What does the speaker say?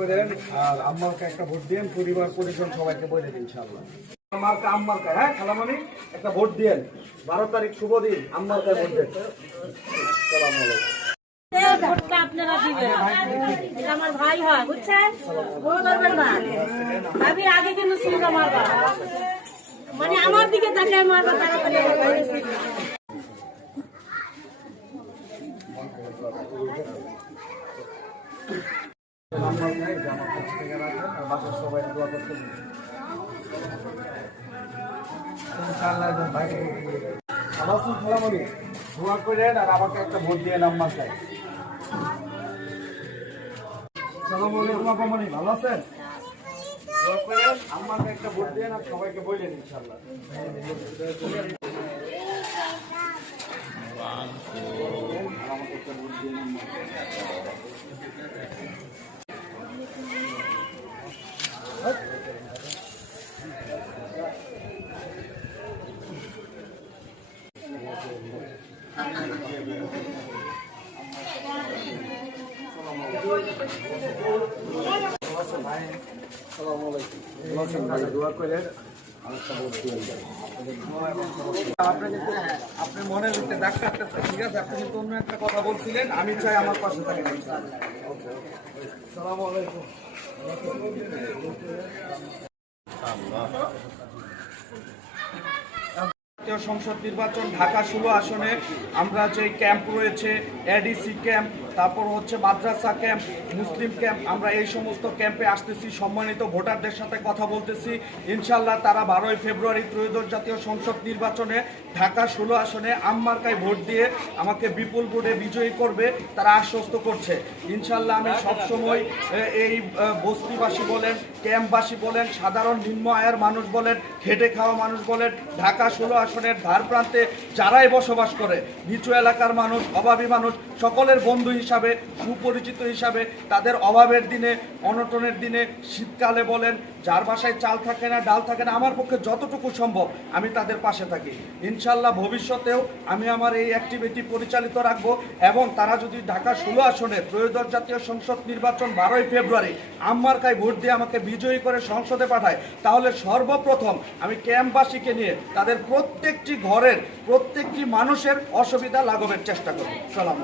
করেন আর আম্মাকে একটা ভোট দিন, পরিবার পরিজন সবাইকে বলে দিন ইনশাআল্লাহ। আম্মাকে আম্মাকে, হ্যাঁ খালামণি একটা ভোট দিন, 12 তারিখ শুভ দিন, আম্মাকে ভোট দেন। আসসালামু আলাইকুম। ভোটটা আপনারা দিবেন, এটা আমার ভাই হয়, বুঝছেন? ভুল করবেন না। আমি আগে কিন্তু সুন্দর মারবা, মানে আমার দিকে তাকায় মারবা, তাড়াতাড়ি সবাই দোয়া করতে খালামণি দোয়া করেন আর আমাকে একটা ভোট দিয়ে আম্মার চাই। আসসালামু আলাইকুম আপামণি, ভালো আছেন? দোয়া করেন আম্মাকে একটা ভোট দিয়ে আর সবাইকে বললেন ইনশাআল্লাহ। আমাকে একটা ভোট দিয়ে আম্মা। আপনি মনের ভিতরে দাগ কাটতেছে, ঠিক আছে? আপনি কিন্তু অন্য একটা কথা বলছিলেন, আমি চাই আমার পাশে থাকেন। আসসালামু আলাইকুম। জাতীয় সংসদ নির্বাচন ঢাকা 16 আসনে আমরা যে ক্যাম্প রয়েছে, এডিসি ক্যাম্প, তারপর হচ্ছে মাদ্রাসা ক্যাম্প, মুসলিম ক্যাম্প, আমরা এই সমস্ত ক্যাম্পে আসতেছি, সম্মানিত ভোটারদের সাথে কথা বলতেছি। ইনশাল্লাহ তারা 12ই ফেব্রুয়ারি ত্রয়োদশ জাতীয় সংসদ নির্বাচনে ঢাকা 16 আসনে আম্মার্কায় ভোট দিয়ে আমাকে বিপুল ভোটে বিজয়ী করবে, তারা আশ্বস্ত করছে। ইনশাল্লাহ আমি সবসময় এই বস্তিবাসী বলেন, ক্যাম্পবাসী বলেন, সাধারণ নিম্ন আয়ের মানুষ বলেন, খেটে খাওয়া মানুষ বলেন, ঢাকা 16 আসনের ধার প্রান্তে যারাই বসবাস করে, নিচু এলাকার মানুষ, অভাবী মানুষ, সকলের বন্ধু হিসাবে, সুপরিচিত হিসাবে, তাদের অভাবের দিনে, অনটনের দিনে, শীতকালে বলেন, যার বাসায় চাল থাকে না, ডাল থাকে না, আমার পক্ষে যতটুকু সম্ভব আমি তাদের পাশে থাকি। ইনশাল্লাহ ভবিষ্যতেও আমি আমার এই অ্যাক্টিভিটি পরিচালিত রাখবো এবং তারা যদি ঢাকা 16 আসনে ত্রয়োদশ জাতীয় সংসদ নির্বাচন 12ই ফেব্রুয়ারি আম্মার্কায় ভোট দিয়ে আমাকে বিজয়ী করে সংসদে পাঠায়, তাহলে সর্বপ্রথম আমি ক্যাম্পবাসীকে নিয়ে তাদের প্রত্যেকটি ঘরের প্রত্যেকটি মানুষের অসুবিধা লাঘবের চেষ্টা করব। সালাম।